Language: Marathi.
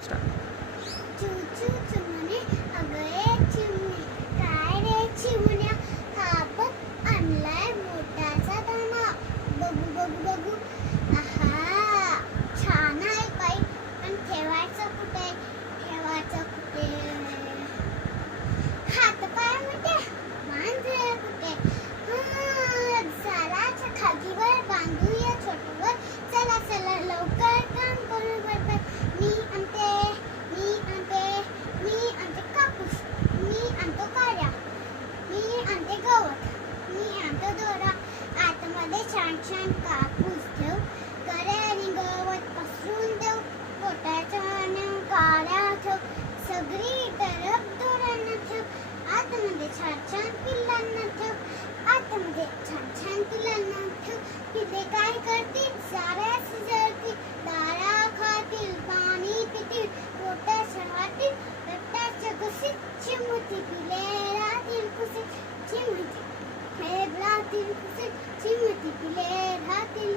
चू चू चिमणे अगं ये चिमणे काय रे चिमण्या हा बघ आणलाय मोठासा दाणा बघू बघू बघू आहा छान आहे बाई पण ठेवायचं कुठे हात पाय कुठे बांधूया कुठे झाडाच्या खालीवर बांधूया छोटूवर चला चला लवकर काम करू बरोबर मी आणते कापूस मी आणतो काड्या मी आणते गवत मी आणतो दोरा आतमध्ये छान छान कापूस ठेव काड्या आणि गवत पसरून देऊ पोटाच्या आणि काड्या ठेव सगळी तरफ दोरांना ठेव आतमध्ये छान छान पिल्लांना ठेव आतमध्ये छान छान पिल्लांना ठेव पिल्ले काय करतील साऱ्या जळतील दारा खातील पाणी पितील पोटाच्या वाटीत रक्ताच्या कुशीत चिमुटी पिले राहतील कुशीत चिमुटी राहतील कुशीत चिमुटी पिले राहतील